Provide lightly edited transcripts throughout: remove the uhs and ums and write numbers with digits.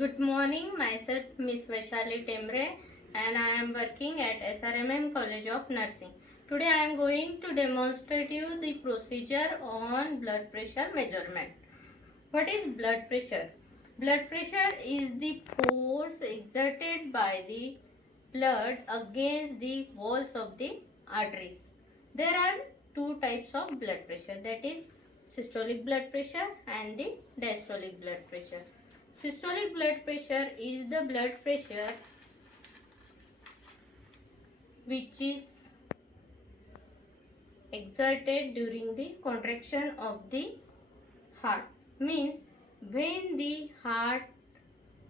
Good morning, myself Miss Vaishali Tembre and I am working at SRMM College of Nursing. Today I am going to demonstrate you the procedure on blood pressure measurement. What is blood pressure? Blood pressure is the force exerted by the blood against the walls of the arteries. There are two types of blood pressure, that is systolic blood pressure and the diastolic blood pressure. Systolic blood pressure is the blood pressure which is exerted during the contraction of the heart. Means when the heart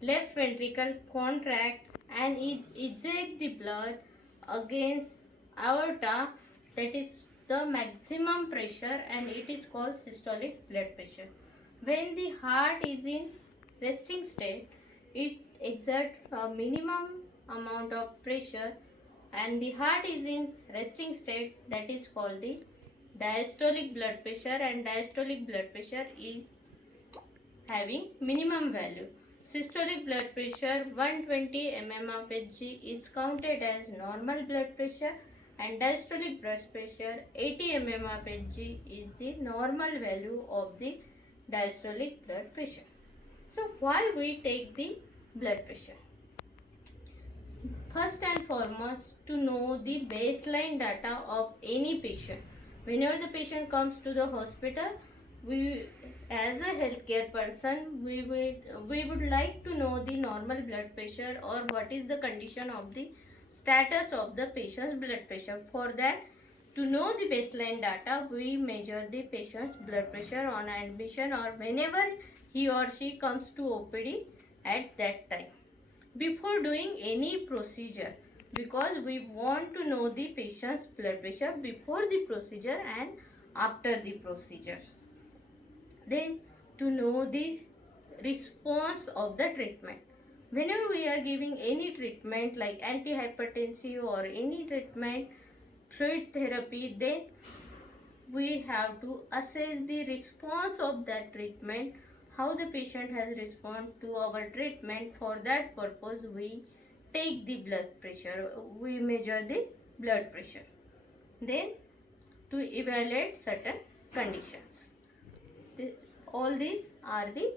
left ventricle contracts and it ejects the blood against aorta, that is the maximum pressure and it is called systolic blood pressure. When the heart is in resting state, it exerts a minimum amount of pressure and the heart is in resting state, that is called the diastolic blood pressure, and diastolic blood pressure is having minimum value. Systolic blood pressure 120 mm of Hg is counted as normal blood pressure and diastolic blood pressure 80 mm of Hg is the normal value of the diastolic blood pressure. So why we take the blood pressure? First and foremost, to know the baseline data of any patient. Whenever the patient comes to the hospital, we as a healthcare person, we would like to know the normal blood pressure or what is the condition of the status of the patient's blood pressure. For that, to know the baseline data, we measure the patient's blood pressure on admission or whenever he or she comes to OPD at that time, before doing any procedure, because we want to know the patient's blood pressure before the procedure and after the procedures. Then to know the response of the treatment. Whenever we are giving any treatment like antihypertensive or any treatment, fluid therapy, then we have to assess the response of that treatment, how the patient has responded to our treatment. For that purpose, we take the blood pressure, we measure the blood pressure. Then to evaluate certain conditions. All these are the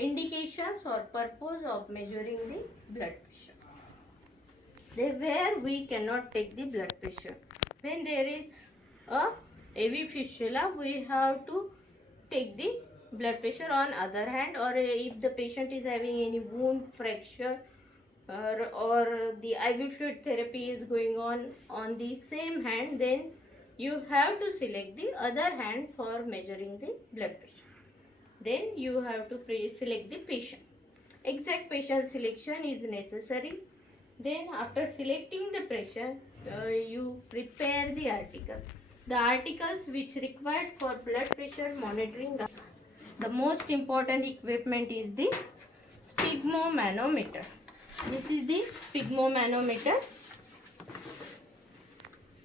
indications or purpose of measuring the blood pressure. Where we cannot take the blood pressure. When there is a AV fistula, we have to take the blood pressure. On other hand, or if the patient is having any wound fracture or the IV fluid therapy is going on the same hand, then you have to select the other hand for measuring the blood pressure. Then you have to select the patient. Exact patient selection is necessary. Then after selecting the patient, you prepare the article. The articles which required for blood pressure monitoring. The most important equipment is the sphygmomanometer. This is the sphygmomanometer.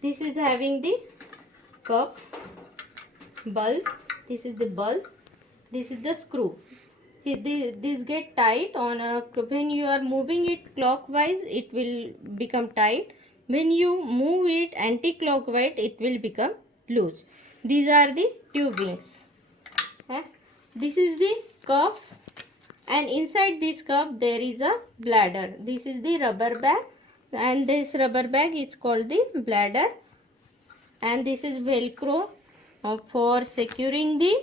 This is having the cup, bulb. This is the bulb. This is the screw. This get tight on a, when you are moving it clockwise, it will become tight. When you move it anti-clockwise, it will become loose. These are the tubings. This is the cup, and inside this cup there is a bladder. This is the rubber bag, and this rubber bag is called the bladder, and this is velcro for securing the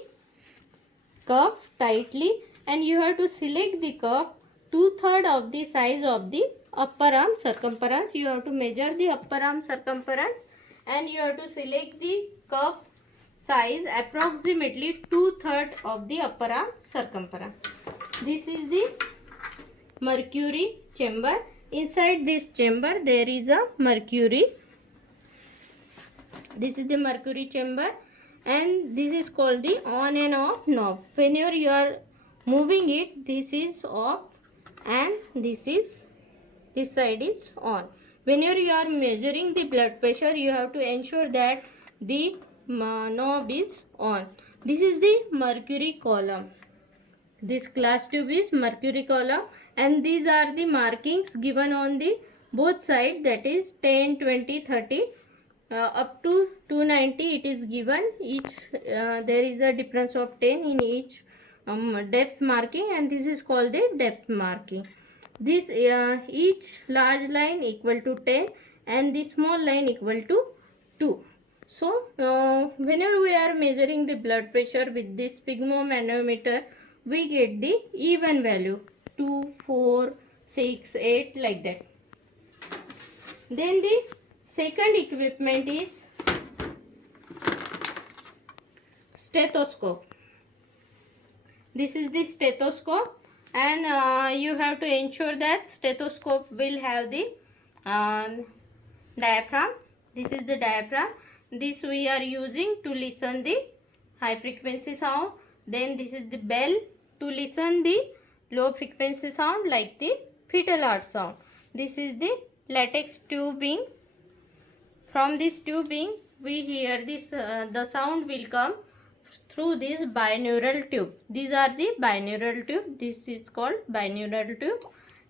cup tightly. And you have to select the cup 2/3 of the size of the upper arm circumference. You have to measure the upper arm circumference and you have to select the cup size approximately 2/3 of the upper arm circumference. This is the mercury chamber. Inside this chamber there is a mercury. This is the mercury chamber, and this is called the on and off knob. Whenever you are moving it, this is off and this side is on. Whenever you are measuring the blood pressure, you have to ensure that the knob is on. This is the mercury column. This glass tube is mercury column, and these are the markings given on the both sides, that is 10, 20, 30 up to 290 it is given. Each there is a difference of 10 in each depth marking, and this is called the depth marking. This each large line equal to 10 and the small line equal to 2. So whenever we are measuring the blood pressure with this sphygmomanometer, we get the even value 2, 4, 6, 8 like that. Then the second equipment is stethoscope. This is the stethoscope, and you have to ensure that stethoscope will have the diaphragm. This is the diaphragm. This we are using to listen the high frequency sound. Then this is the bell to listen the low frequency sound like the fetal heart sound. This is the latex tubing. From this tubing we hear this the sound will come through this binaural tube. These are the binaural tube. This is called binaural tube,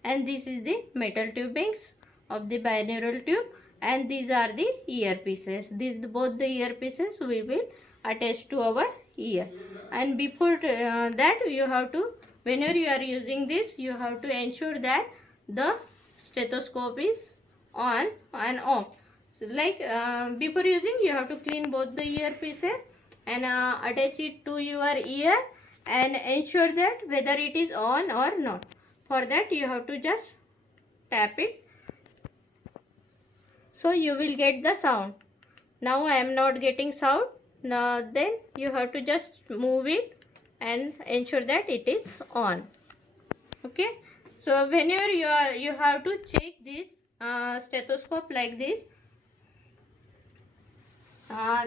and this is the metal tubings of the binaural tube, and these are the earpieces. These both the earpieces we will attach to our ear. And before that you have to, whenever you are using this, you have to ensure that the stethoscope is on and off. So like before using, you have to clean both the earpieces and attach it to your ear and ensure that whether it is on or not. For that you have to just tap it, so you will get the sound. Now I am not getting sound. Now then you have to just move it and ensure that it is on. Okay, so whenever you have to check this stethoscope like this,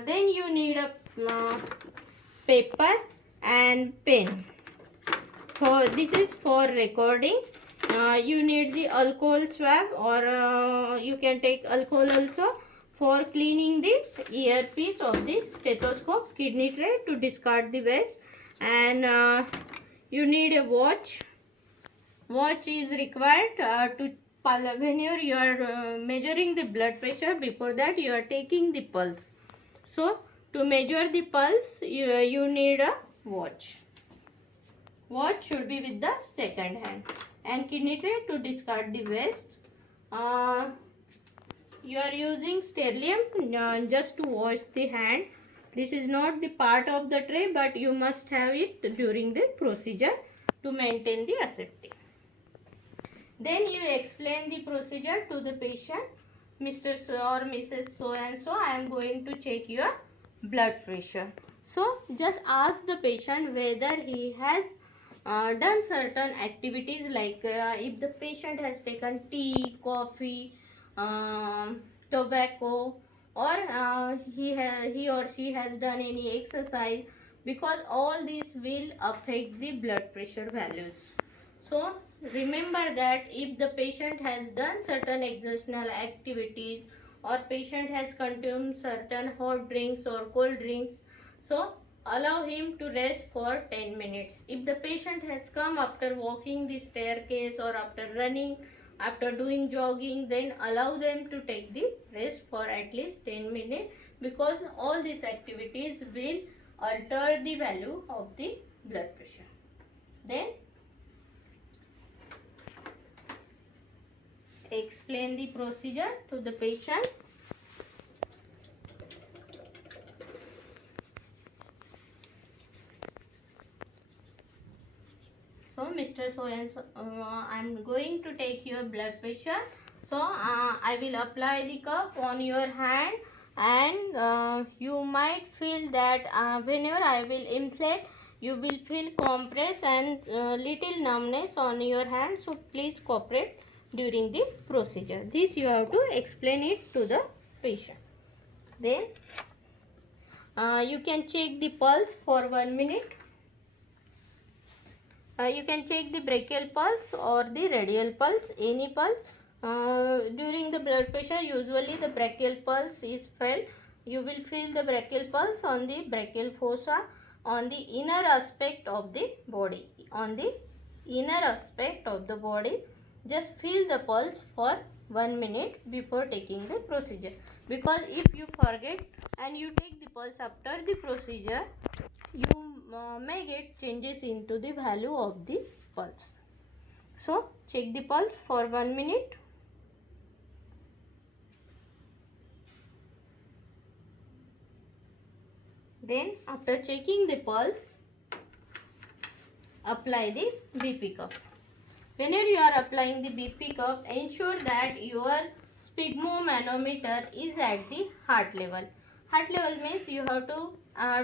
then you need a paper and pen. So this is for recording. You need the alcohol swab, or you can take alcohol also for cleaning the earpiece of the stethoscope, kidney tray to discard the waste, and you need a watch. Watch is required to whenever you are measuring the blood pressure. Before that you are taking the pulse. So to measure the pulse you need a watch. Watch should be with the second hand, and kidney tray to discard the waste. You are using sterlium just to wash the hand. This is not the part of the tray, but you must have it during the procedure to maintain the aseptic. Then you explain the procedure to the patient. Mr. So or Mrs. So and so, I am going to check your blood pressure. So just ask the patient whether he has done certain activities, like if the patient has taken tea, coffee, tobacco, or he or she has done any exercise, because all these will affect the blood pressure values. So remember that if the patient has done certain exertional activities, or patient has consumed certain hot drinks or cold drinks, so allow him to rest for 10 minutes. If the patient has come after walking the staircase, or after running, after doing jogging, then allow them to take the rest for at least 10 minutes, because all these activities will alter the value of the blood pressure. Then explain the procedure to the patient. So Mr. So and so, I am going to take your blood pressure. So I will apply the cup on your hand, and you might feel that whenever I will inflate, you will feel compress and little numbness on your hand. So please cooperate during the procedure. This you have to explain it to the patient. Then you can check the pulse for 1 minute. You can check the brachial pulse or the radial pulse, any pulse. During the blood pressure, usually the brachial pulse is felt. You will feel the brachial pulse on the brachial fossa, on the inner aspect of the body. on the inner aspect of the body. Just feel the pulse for 1 minute before taking the procedure, because if you forget and you take the pulse after the procedure, you may get changes into the value of the pulse. So check the pulse for 1 minute. Then after checking the pulse, apply the BP cuff. Whenever you are applying the BP cuff, ensure that your sphygmomanometer is at the heart level. Heart level means you have to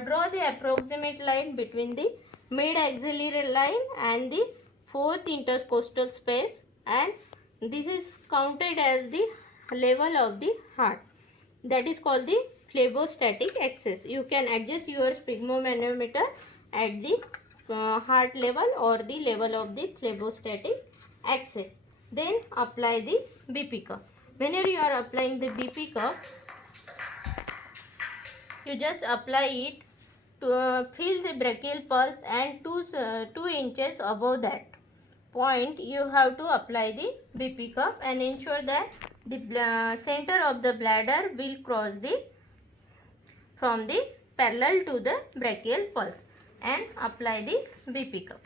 draw the approximate line between the mid-axillary line and the fourth intercostal space, and this is counted as the level of the heart. That is called the phlebostatic axis. You can adjust your sphygmomanometer at the heart level or the level of the phlebostatic axis. Then apply the BP cuff. Whenever you are applying the BP cuff, you just apply it to feel the brachial pulse, and 2 inches above that point you have to apply the BP cuff, and ensure that the center of the bladder will cross the from the parallel to the brachial pulse, and apply the BP cuff.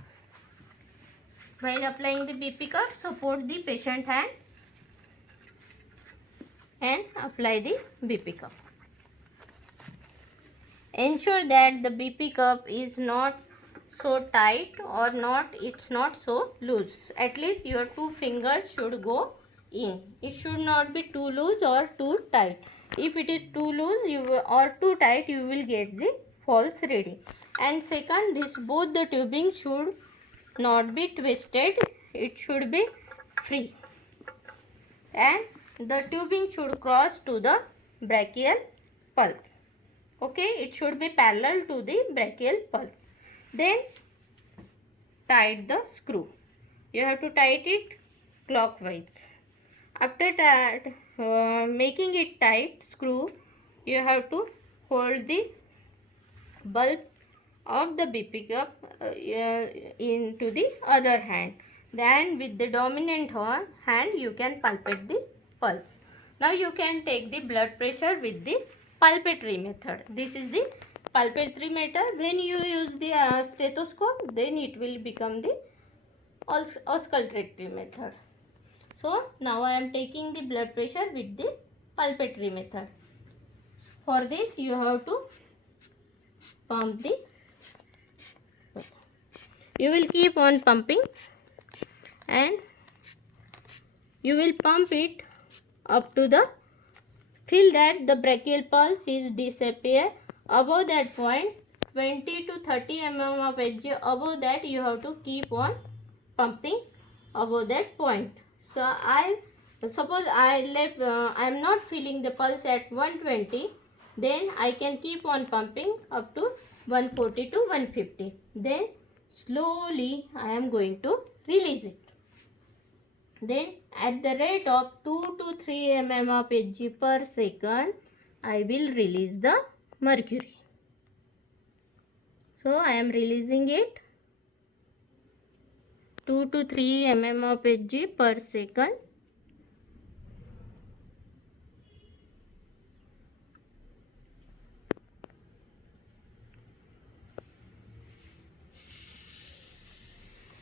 While applying the BP cuff, support the patient hand and apply the BP cuff. Ensure that the BP cuff is not so tight or it's not so loose. At least your 2 fingers should go in. It should not be too loose or too tight. If it is too loose or too tight, you will get the false reading. And second, both the tubing should not be twisted. It should be free. And the tubing should cross to the brachial pulse. Okay, it should be parallel to the brachial pulse. Then tight the screw. You have to tight it clockwise. After that, making it tight screw, you have to hold the bulb of the BP cuff into the other hand. Then with the dominant hand you can palpate the pulse. Now you can take the blood pressure with the palpatory method. This is the palpatory method. When you use the stethoscope, then it will become the auscultatory method. So now I am taking the blood pressure with the palpatory method. For this you have to pump the, you will keep on pumping, and you will pump it up to the, feel that the brachial pulse is disappear. Above that point, 20 to 30 mm of Hg, above that you have to keep on pumping above that point. So suppose I am not feeling the pulse at 120, then I can keep on pumping up to 140 to 150. Then slowly I am going to release it. Then at the rate of 2 to 3 mm of Hg per second, I will release the mercury. So I am releasing it 2 to 3 mm of Hg per second.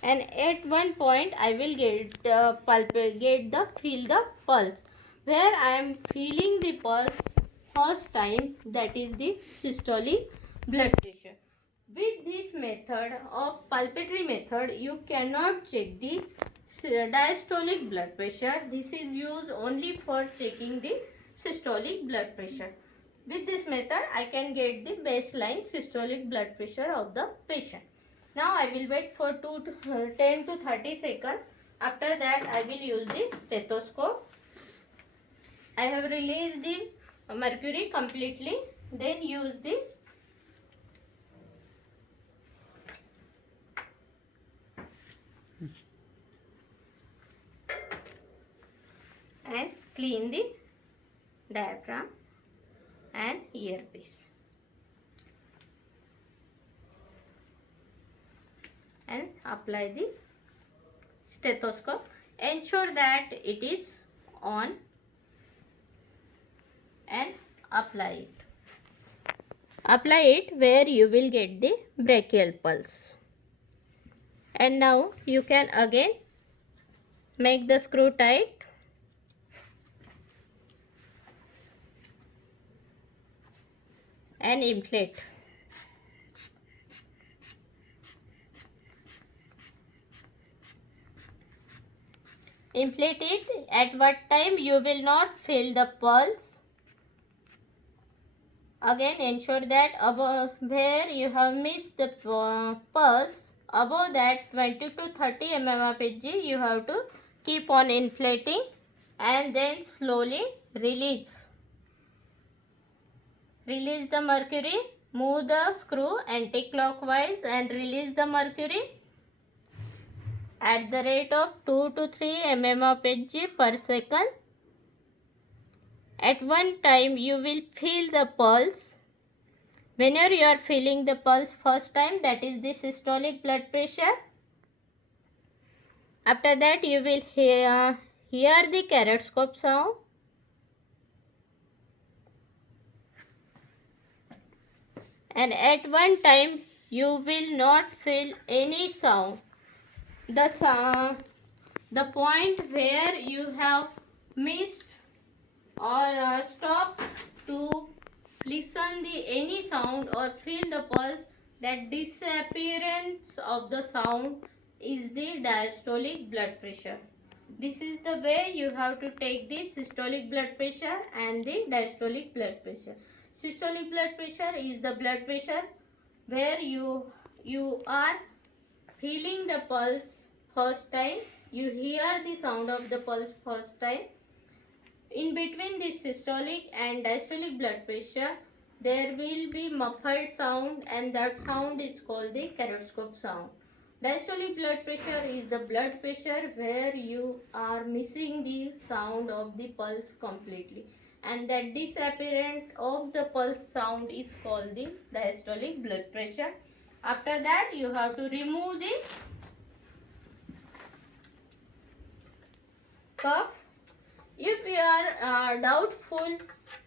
And at one point I will feel the pulse. Where I am feeling the pulse first time, that is the systolic blood pressure. With this method of palpatory method, you cannot check the diastolic blood pressure. This is used only for checking the systolic blood pressure. With this method, I can get the baseline systolic blood pressure of the patient. Now I will wait for 10 to 30 seconds. After that, I will use the stethoscope. I have released the mercury completely. Then use the and clean the diaphragm and earpiece. and apply the stethoscope. Ensure that it is on and apply it. Apply it where you will get the brachial pulse. And now you can again make the screw tight and inflate. Inflate it at what time you will not feel the pulse. Again ensure that above where you have missed the pulse, above that 20 to 30 mm of Hg you have to keep on inflating and then slowly release. Release the mercury, move the screw anti-clockwise and release the mercury at the rate of 2 to 3 mm of Hg per second. At one time you will feel the pulse. Whenever you are feeling the pulse first time, that is the systolic blood pressure. After that you will hear the carrot scope sound. And at one time you will not feel any sound. The point where you have missed or stopped to listen the any sound or feel the pulse, that disappearance of the sound is the diastolic blood pressure. This is the way you have to take the systolic blood pressure and the diastolic blood pressure. Systolic blood pressure is the blood pressure where you are feeling the pulse first time, you hear the sound of the pulse first time. In between this systolic and diastolic blood pressure, there will be muffled sound and that sound is called the carrot scope sound. Diastolic blood pressure is the blood pressure where you are missing the sound of the pulse completely, and that disappearance of the pulse sound is called the diastolic blood pressure. After that you have to remove the cuff. If you are doubtful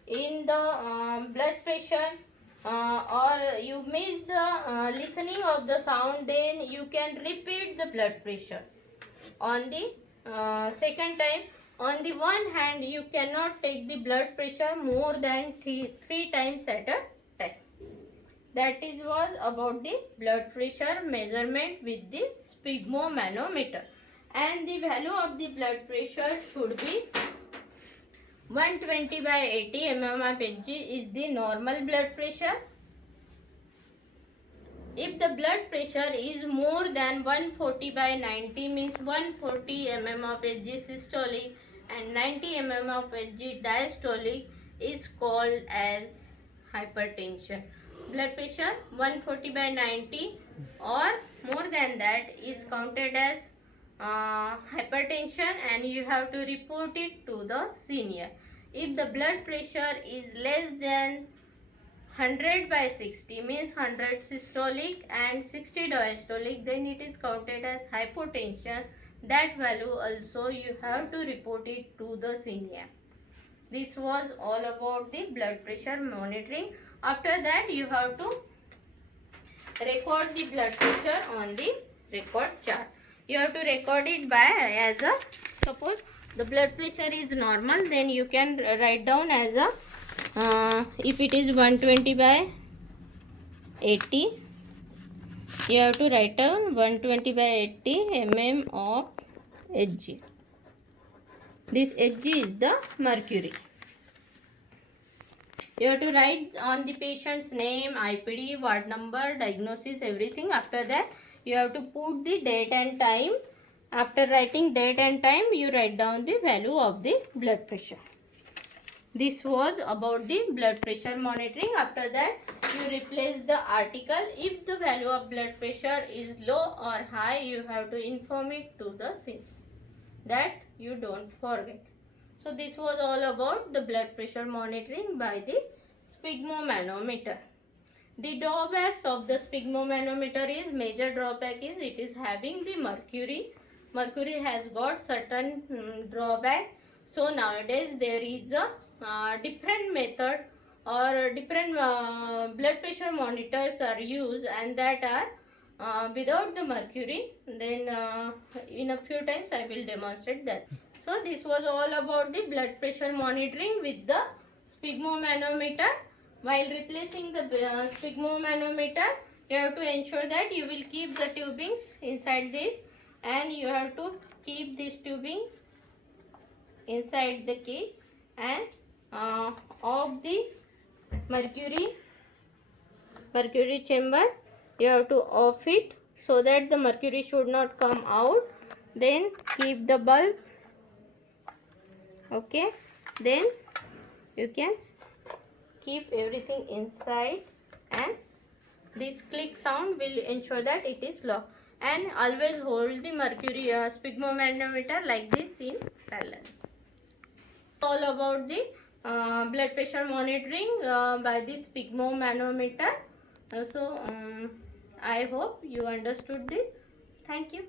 in the blood pressure or you miss the listening of the sound, then you can repeat the blood pressure on the second time. On the one hand, you cannot take the blood pressure more than three times at a time. That was about the blood pressure measurement with the sphygmomanometer. And the value of the blood pressure should be 120 by 80 mm of Hg is the normal blood pressure. If the blood pressure is more than 140 by 90, means 140 mm of Hg systolic and 90 mm of Hg diastolic, is called as hypertension. Blood pressure 140 by 90 or more than that is counted as hypertension, and you have to report it to the senior. If the blood pressure is less than 100 by 60, means 100 systolic and 60 diastolic, then it is counted as hypotension. That value also you have to report it to the senior. This was all about the blood pressure monitoring. After that you have to record the blood pressure on the record chart. You have to record it by as a, suppose the blood pressure is normal, then you can write down as a if it is 120 by 80, you have to write down 120 by 80 mm of Hg. This Hg is the mercury. You have to write on the patient's name, IPD, ward number, diagnosis, everything. After that you have to put the date and time. After writing date and time, you write down the value of the blood pressure. This was about the blood pressure monitoring. After that you replace the article. If the value of blood pressure is low or high, you have to inform it to the senior, that you don't forget. So this was all about the blood pressure monitoring by the sphygmomanometer. The drawbacks of the sphygmomanometer is, major drawback is it is having the mercury. Mercury has got certain drawback. So nowadays there is a different method or different blood pressure monitors are used, and that are without the mercury. Then in a few times I will demonstrate that. So this was all about the blood pressure monitoring with the sphygmomanometer. While replacing the sphygmomanometer, you have to ensure that you will keep the tubings inside this, and you have to keep this tubing inside the kit, and of the mercury chamber, you have to off it so that the mercury should not come out. Then keep the bulb. Okay, then you can keep everything inside, and this click sound will ensure that it is locked. And always hold the mercury sphygmomanometer like this in parallel. All about the blood pressure monitoring by this sphygmomanometer. I hope you understood this. Thank you.